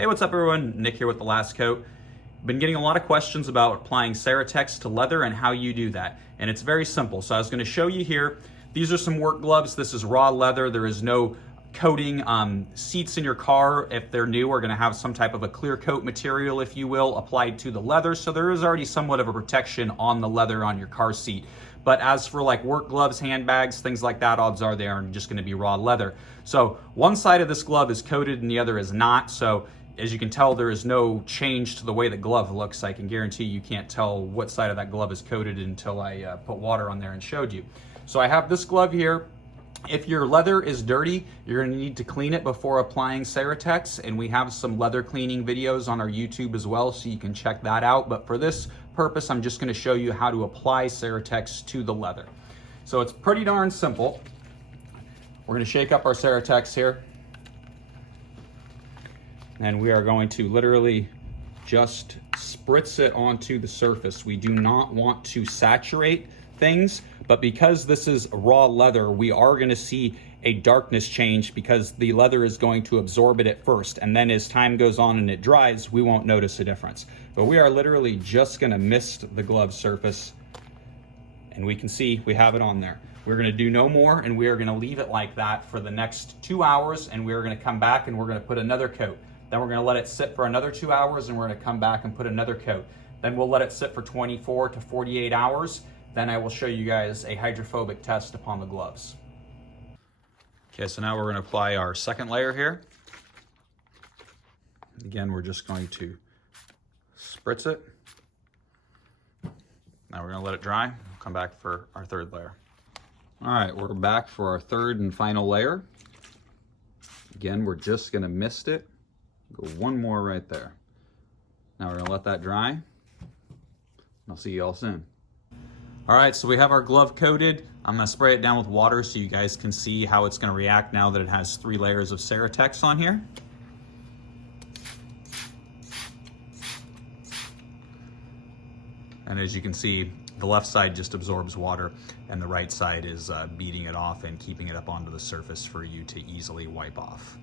Hey, what's up everyone? Nick here with The Last Coat. Been getting a lot of questions about applying CeraTex to leather and how you do that. And it's very simple. So I was going to show you here. These are some work gloves. This is raw leather. There is no coating. Seats in your car, if they're new, are going to have some type of a clear coat material, if you will, applied to the leather. So there is already somewhat of a protection on the leather on your car seat. But as for like work gloves, handbags, things like that, odds are they are just going to be raw leather. So one side of this glove is coated and the other is not. So as you can tell, there is no change to the way the glove looks. I can guarantee you can't tell what side of that glove is coated until I put water on there and showed you. So I have this glove here. If your leather is dirty, you're going to need to clean it before applying CeraTex, and we have some leather cleaning videos on our YouTube as well, so you can check that out. But for this purpose, I'm just going to show you how to apply CeraTex to the leather. So it's pretty darn simple. We're going to shake up our CeraTex here, and we are going to literally just spritz it onto the surface. We do not want to saturate things, but because this is raw leather, we are going to see a darkness change because the leather is going to absorb it at first, and then as time goes on and it dries, we won't notice a difference. But we are literally just going to mist the glove surface, and we can see we have it on there. We're going to do no more, and we are going to leave it like that for the next 2 hours, and we're going to come back and we're going to put another coat. Then we're going to let it sit for another 2 hours, and we're going to come back and put another coat. Then we'll let it sit for 24 to 48 hours. Then I will show you guys a hydrophobic test upon the gloves. Okay, so now we're going to apply our second layer here. Again, we're just going to spritz it. Now we're going to let it dry. We'll come back for our third layer. All right, we're back for our third and final layer. Again, we're just going to mist it. Go one more right there. Now we're gonna let that dry. I'll see you all soon. All right, so we have our glove coated. I'm gonna spray it down with water so you guys can see how it's gonna react now that it has 3 layers of CeraTex on here. And as you can see, the left side just absorbs water and the right side is beating it off and keeping it up onto the surface for you to easily wipe off.